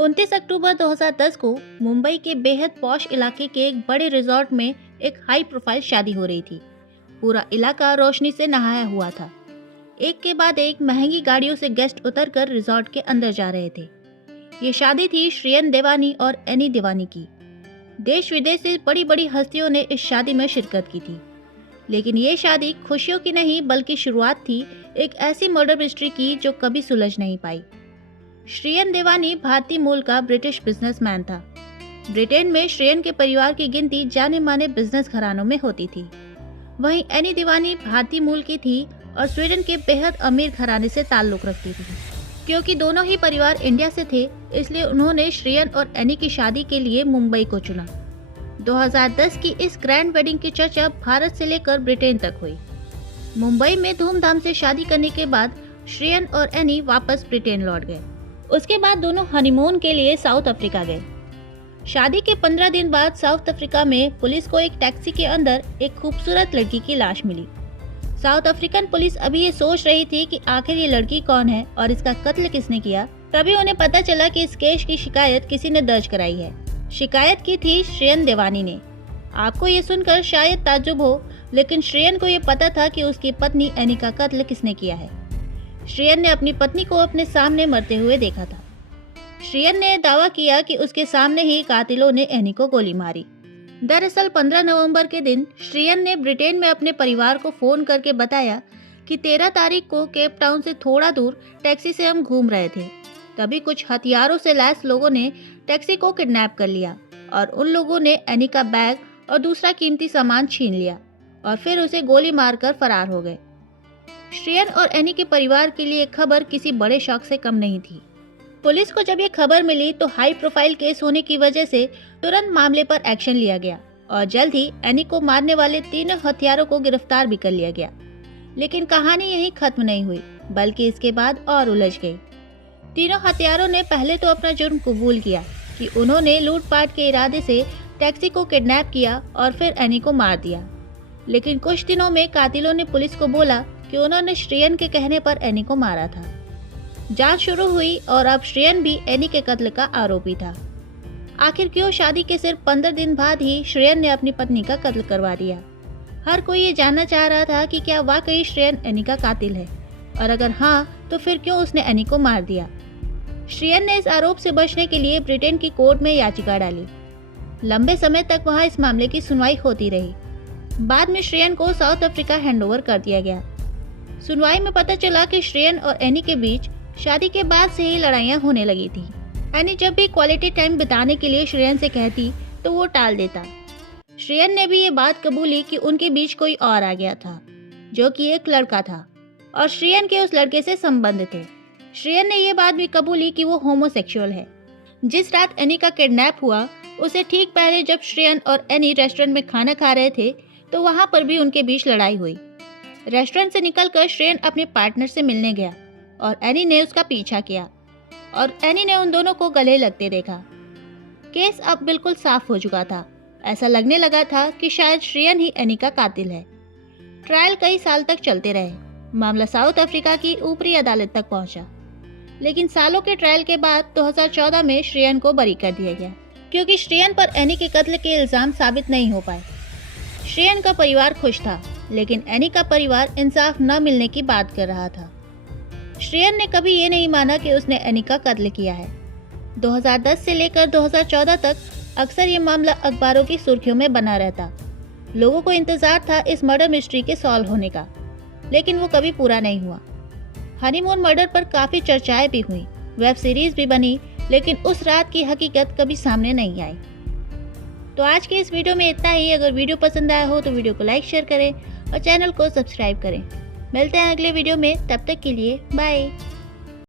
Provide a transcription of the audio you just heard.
29 अक्टूबर 2010 को मुंबई के बेहद पॉश इलाके के एक बड़े रिजॉर्ट में एक हाई प्रोफाइल शादी हो रही थी। पूरा इलाका रोशनी से नहाया हुआ था। एक के बाद एक महंगी गाड़ियों से गेस्ट उतरकर रिजॉर्ट के अंदर जा रहे थे। ये शादी थी श्रेयन देवानी और एनी देवानी की। देश विदेश से बड़ी बड़ी हस्तियों ने इस शादी में शिरकत की थी। लेकिन ये शादी खुशियों की नहीं बल्कि शुरुआत थी एक ऐसी मर्डर मिस्ट्री की जो कभी सुलझ नहीं पाई। श्रेयन देवानी भारतीय मूल का ब्रिटिश बिजनेसमैन था। ब्रिटेन में श्रेयन के परिवार की गिनती जाने माने बिजनेस घरानों में होती थी। वहीं एनी देवानी भारतीय मूल की थी और स्वीडन के बेहद अमीर घराने से ताल्लुक रखती थी। क्योंकि दोनों ही परिवार इंडिया से थे, इसलिए उन्होंने श्रेयन और एनी की शादी के लिए मुंबई को चुना। 2010 की इस ग्रैंड वेडिंग की चर्चा भारत से लेकर ब्रिटेन तक हुई। मुंबई में धूमधाम से शादी करने के बाद श्रेयन और एनी वापस ब्रिटेन लौट गए। उसके बाद दोनों हनीमून के लिए साउथ अफ्रीका गए। शादी के 15 दिन बाद साउथ अफ्रीका में पुलिस को एक टैक्सी के अंदर एक खूबसूरत लड़की की लाश मिली। साउथ अफ्रीकन पुलिस अभी ये सोच रही थी कि आखिर ये लड़की कौन है और इसका कत्ल किसने किया। तभी उन्हें पता चला कि इस केस की शिकायत किसी ने दर्ज कराई है। शिकायत की थी श्रेयन देवानी ने। आपको ये सुनकर शायद ताज्जुब हो, लेकिन श्रेयन को ये पता था कि उसकी पत्नी एनी का कत्ल किसने किया है। श्रेयन ने अपनी पत्नी को अपने सामने मरते हुए देखा था। श्रेयन ने दावा किया कि उसके सामने ही कातिलों ने एनी को गोली मारी। दरअसल 15 नवंबर के दिन श्रेयन ने ब्रिटेन में अपने परिवार को फोन करके बताया कि 13 तारीख को केप टाउन से थोड़ा दूर टैक्सी से हम घूम रहे थे। तभी कुछ हथियारों से लैस लोगों ने टैक्सी को किडनैप कर लिया और उन लोगों ने एनी का बैग और दूसरा कीमती सामान छीन लिया और फिर उसे गोली मारकर फरार हो गए। श्रेयन और एनी के परिवार के लिए खबर किसी बड़े शौक से कम नहीं थी। पुलिस को जब ये खबर मिली तो हाई प्रोफाइल केस होने की वजह से तुरंत मामले पर एक्शन लिया गया और जल्द ही एनी को मारने वाले तीनों हथियारों को गिरफ्तार भी कर लिया गया। लेकिन कहानी यहीं खत्म नहीं हुई, बल्कि इसके बाद और उलझ गई। तीनों हत्यारों ने पहले तो अपना जुर्म कबूल किया कि उन्होंने लूटपाट के इरादे से टैक्सी को किडनैप किया और फिर एनी को मार दिया। लेकिन कुछ दिनों में कातिलों ने पुलिस को बोला कि उन्होंने श्रेयन के कहने पर एनी को मारा था। जांच शुरू हुई और अब श्रेयन भी एनी के कत्ल का आरोपी था। आखिर क्यों शादी के सिर्फ 15 दिन बाद ही श्रेयन ने अपनी पत्नी का कत्ल करवा दिया। हर कोई ये जानना चाह रहा था कि क्या वाकई श्रेयन एनी का कातिल है, और अगर हाँ तो फिर क्यों उसने एनी को मार दिया। श्रेयन ने इस आरोप से बचने के लिए ब्रिटेन की कोर्ट में याचिका डाली। लंबे समय तक वहाँ इस मामले की सुनवाई होती रही। बाद में श्रेयन को साउथ अफ्रीका हैंडओवर कर दिया गया। सुनवाई में पता चला कि श्रेयन और एनी के बीच शादी के बाद से ही लड़ाइयाँ होने लगी थी। एनी जब भी क्वालिटी टाइम बिताने के लिए श्रेयन से कहती तो वो टाल देता। श्रेयन ने भी ये बात कबूली कि उनके बीच कोई और आ गया था, जो कि एक लड़का था और श्रेयन के उस लड़के से संबंध थे। श्रेयन ने ये बात भी कबूली कि वो होमोसेक्सुअल है। जिस रात एनी का किडनैप हुआ उसे ठीक पहले जब श्रेयन और एनी रेस्टोरेंट में खाना खा रहे थे तो वहाँ पर भी उनके बीच लड़ाई हुई। रेस्टोरेंट से निकलकर श्रेयन अपने पार्टनर से मिलने गया और एनी ने उसका पीछा किया और एनी ने उन दोनों को गले लगते देखा। केस अब बिल्कुल साफ हो चुका था। ऐसा लगने लगा था कि शायद श्रेयन ही एनी का कातिल है। ट्रायल कई साल तक चलते रहे। मामला साउथ अफ्रीका की ऊपरी अदालत तक पहुंचा। लेकिन सालों के ट्रायल के बाद 2014 में श्रेयन को बरी कर दिया गया, क्योंकि श्रेयन पर एनी के कत्ल के इल्जाम साबित नहीं हो पाए। श्रेयन का परिवार खुश था, लेकिन एनी का परिवार इंसाफ न मिलने की बात कर रहा था। श्रेयन ने कभी ये नहीं माना कि उसने एनी का कत्ल किया है। 2010 से लेकर 2014 तक अक्सर ये मामला अखबारों की सुर्खियों में बना रहता। लोगों को इंतजार था इस मर्डर मिस्ट्री के सॉल्व होने का, लेकिन वो कभी पूरा नहीं हुआ। हनीमून मर्डर पर काफ़ी चर्चाएं भी हुई, वेब सीरीज भी बनी, लेकिन उस रात की हकीकत कभी सामने नहीं आई। तो आज के इस वीडियो में इतना ही। अगर वीडियो पसंद आया हो तो वीडियो को लाइक शेयर करें और चैनल को सब्सक्राइब करें। मिलते हैं अगले वीडियो में, तब तक के लिए बाय।